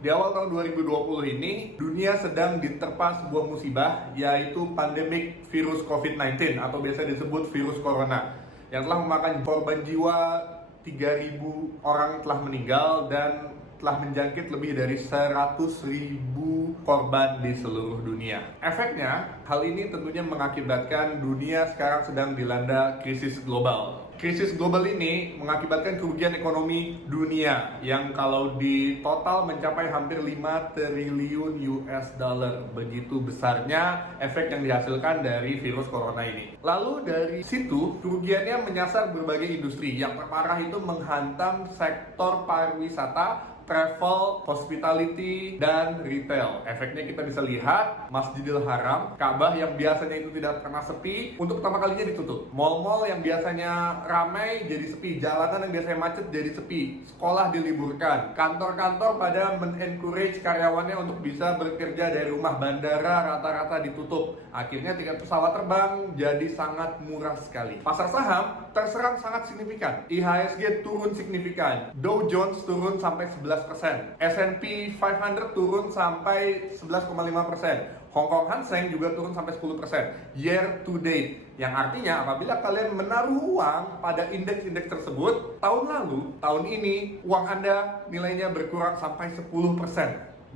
Di awal tahun 2020 ini, dunia sedang diterpa sebuah musibah, yaitu pandemik virus COVID-19 atau biasa disebut virus corona, yang telah memakan korban jiwa 3.000 orang telah meninggal dan telah menjangkit lebih dari 100.000 korban di seluruh dunia. Efeknya, hal ini tentunya mengakibatkan dunia sekarang sedang dilanda krisis global. Krisis global ini mengakibatkan kerugian ekonomi dunia yang kalau di total mencapai hampir 5 triliun US dollar. Begitu besarnya efek yang dihasilkan dari virus corona ini. Lalu dari situ kerugiannya menyasar berbagai industri. Yang terparah itu menghantam sektor pariwisata, travel, hospitality, dan retail. Efeknya kita bisa lihat Masjidil Haram, Ka'bah yang biasanya itu tidak pernah sepi, untuk pertama kalinya ditutup. Mall-mall yang biasanya ramai jadi sepi, jalanan yang biasanya macet jadi sepi, sekolah diliburkan, kantor-kantor pada men-encourage karyawannya untuk bisa bekerja dari rumah, bandara rata-rata ditutup. Akhirnya tiket pesawat terbang jadi sangat murah sekali. Pasar saham terserang sangat signifikan. IHSG turun signifikan, Dow Jones turun sampai 11%, S&P 500 turun sampai 11,5%, Hong Kong Hang Seng juga turun sampai 10% year to date. Yang artinya apabila kalian menaruh uang pada indeks-indeks tersebut, tahun lalu, tahun ini uang Anda nilainya berkurang sampai 10%.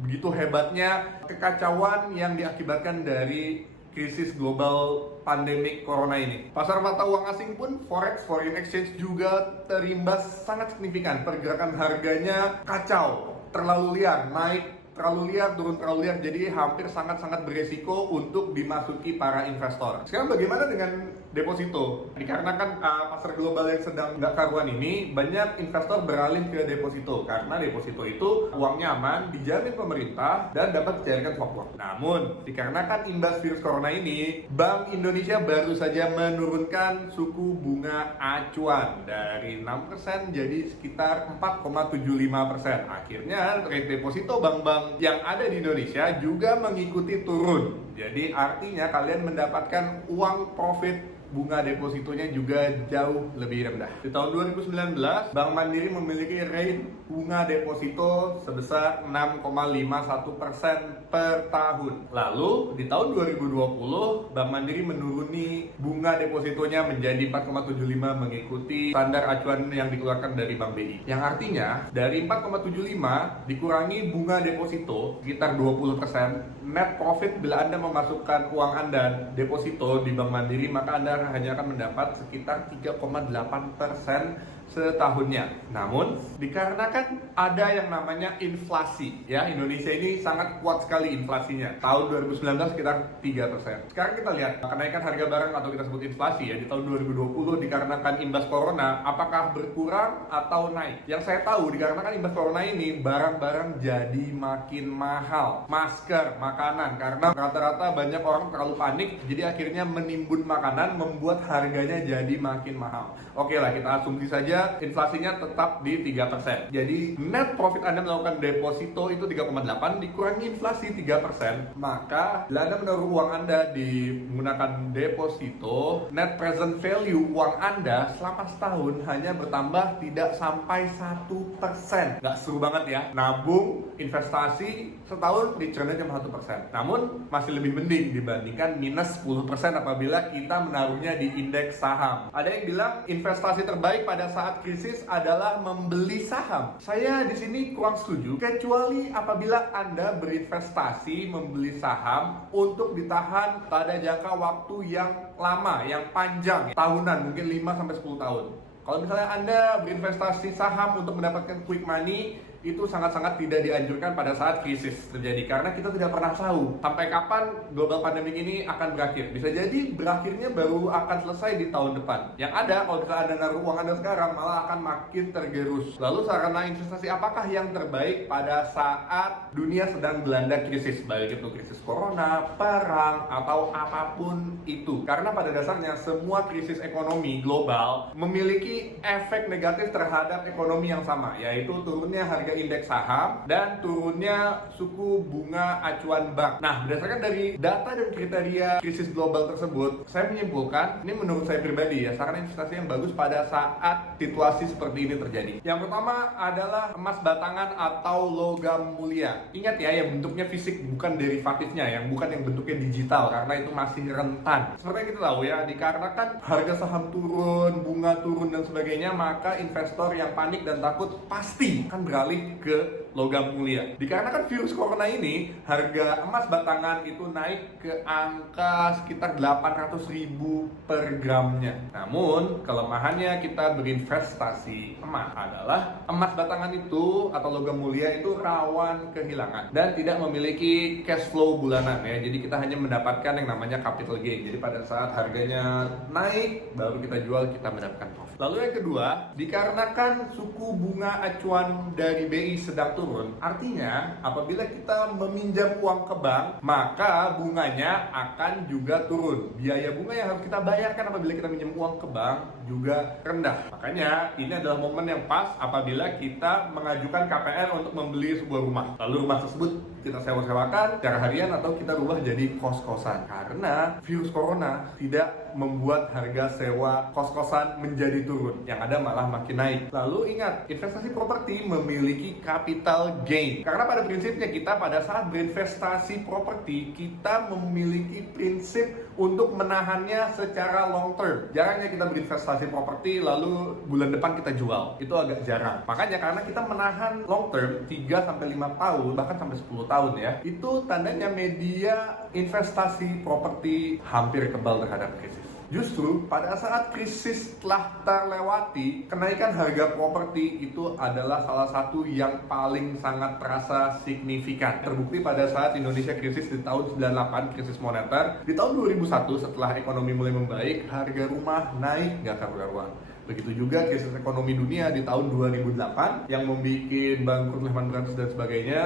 Begitu hebatnya kekacauan yang diakibatkan dari krisis global pandemik corona ini. Pasar mata uang asing pun, forex, foreign exchange juga terimbas sangat signifikan. Pergerakan harganya kacau, terlalu liar, naik terlalu liar, turun terlalu liar, jadi hampir sangat-sangat beresiko untuk dimasuki para investor. Sekarang bagaimana dengan deposito? Dikarenakan pasar global yang sedang nggak karuan ini, banyak investor beralih ke deposito karena deposito itu uangnya aman, dijamin pemerintah, dan dapat dicairkan sewaktu-waktu. Namun, dikarenakan imbas virus corona ini, Bank Indonesia baru saja menurunkan suku bunga acuan dari 6% jadi sekitar 4,75%. Akhirnya rate deposito bank-bank yang ada di Indonesia juga mengikuti turun. Jadi artinya kalian mendapatkan uang profit bunga depositonya juga jauh lebih rendah. Di tahun 2019, Bank Mandiri memiliki rate bunga deposito sebesar 6,51% per tahun. Lalu di tahun 2020, Bank Mandiri menuruni bunga depositonya menjadi 4,75 mengikuti standar acuan yang dikeluarkan dari Bank BI. Yang artinya dari 4,75 dikurangi bunga deposito sekitar 20%, net profit bila Anda memasukkan uang Anda deposito di Bank Mandiri, maka Anda hanya akan mendapat sekitar 3,8% setahunnya. Namun, dikarenakan ada yang namanya inflasi, ya, Indonesia ini sangat kuat sekali inflasinya. Tahun 2019 sekitar 3%. Sekarang kita lihat kenaikan harga barang atau kita sebut inflasi ya di tahun 2020 dikarenakan imbas corona, apakah berkurang atau naik? Yang saya tahu dikarenakan imbas corona ini barang-barang jadi makin mahal. Masker, makanan, karena rata-rata banyak orang terlalu panik, jadi akhirnya menimbun makanan membuat harganya jadi makin mahal. Oke lah, kita asumsi saja inflasinya tetap di 3%. Jadi net profit Anda melakukan deposito itu 3,8 dikurangi inflasi 3%, maka bila Anda menaruh uang Anda di menggunakan deposito, net present value uang Anda selama setahun hanya bertambah tidak sampai 1%. Nggak seru banget ya? Nabung, investasi setahun return-nya cuma 1%. Namun masih lebih mending dibandingkan minus 10% apabila kita menaruhnya di indeks saham. Ada yang bilang investasi terbaik pada saat krisis adalah membeli saham. Saya di sini kurang setuju, kecuali apabila Anda berinvestasi membeli saham untuk ditahan pada jangka waktu yang lama, yang panjang, tahunan, mungkin 5-10 tahun. Kalau misalnya Anda berinvestasi saham untuk mendapatkan quick money, itu sangat-sangat tidak dianjurkan pada saat krisis terjadi, karena kita tidak pernah tahu sampai kapan global pandemic ini akan berakhir. Bisa jadi berakhirnya baru akan selesai di tahun depan. Yang ada, kalau misalnya Anda naruh uang Anda sekarang, malah akan makin tergerus. Lalu sarana investasi apakah yang terbaik pada saat dunia sedang dilanda krisis, baik itu krisis corona, perang, atau apapun itu? Karena pada dasarnya semua krisis ekonomi global memiliki efek negatif terhadap ekonomi yang sama, yaitu turunnya harga indeks saham, dan turunnya suku bunga acuan bank. Nah, berdasarkan dari data dan kriteria krisis global tersebut, saya menyimpulkan, ini menurut saya pribadi ya, saran investasi yang bagus pada saat situasi seperti ini terjadi. Yang pertama adalah emas batangan atau logam mulia. Ingat ya, yang bentuknya fisik, bukan derivatifnya, yang bukan yang bentuknya digital, karena itu masih rentan. Seperti yang kita tahu ya, dikarenakan harga saham turun, bunga turun dan sebagainya, maka investor yang panik dan takut pasti akan beralih ke logam mulia. Dikarenakan virus corona ini, harga emas batangan itu naik ke angka sekitar 800.000 per gramnya. Namun, kelemahannya kita berinvestasi emas adalah emas batangan itu atau logam mulia itu rawan kehilangan dan tidak memiliki cash flow bulanan ya. Jadi kita hanya mendapatkan yang namanya capital gain. Jadi pada saat harganya naik, baru kita jual, kita mendapatkan profit. Lalu yang kedua, dikarenakan suku bunga acuan dari BI sedang turun, artinya apabila kita meminjam uang ke bank, maka bunganya akan juga turun. Biaya bunga yang harus kita bayarkan apabila kita minjam uang ke bank juga rendah. Makanya ini adalah momen yang pas apabila kita mengajukan KPR untuk membeli sebuah rumah. Lalu rumah tersebut kita sewa-sewakan secara harian atau kita rubah jadi kos-kosan. Karena virus corona tidak membuat harga sewa kos-kosan menjadi turun, yang ada malah makin naik. Lalu ingat, investasi properti memiliki capital gain. Karena pada prinsipnya kita pada saat berinvestasi properti, kita memiliki prinsip untuk menahannya secara long term. Jarangnya kita berinvestasi properti lalu bulan depan kita jual. Itu agak jarang. Makanya karena kita menahan long term 3-5 tahun, bahkan sampai 10 tahun ya, itu tandanya media investasi properti hampir kebal terhadap krisis. Justru pada saat krisis telah terlewati, kenaikan harga properti itu adalah salah satu yang paling sangat terasa signifikan. Terbukti pada saat Indonesia krisis di tahun 98, krisis moneter. Di tahun 2001 setelah ekonomi mulai membaik, harga rumah naik nggak karuan. Begitu juga krisis ekonomi dunia di tahun 2008 yang membuat bangkrut Lehman Brothers dan sebagainya.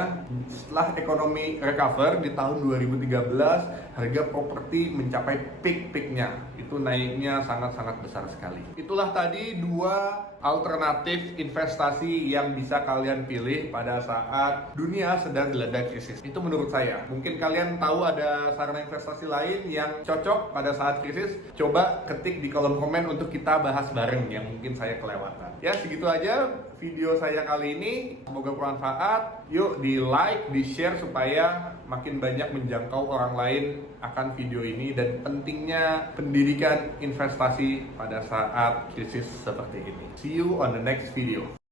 Setelah ekonomi recover di tahun 2013, harga properti mencapai peak-peaknya. Itu naiknya sangat-sangat besar sekali. Itulah tadi dua alternatif investasi yang bisa kalian pilih pada saat dunia sedang dilanda krisis. Itu menurut saya. Mungkin kalian tahu ada saran investasi lain yang cocok pada saat krisis. Coba ketik di kolom komen untuk kita bahas bareng yang mungkin saya kelewatan. Ya, segitu aja video saya kali ini. Semoga bermanfaat. Yuk di like, di share supaya makin banyak menjangkau orang lain akan video ini dan pentingnya pendidikan investasi pada saat krisis seperti ini. See you on the next video.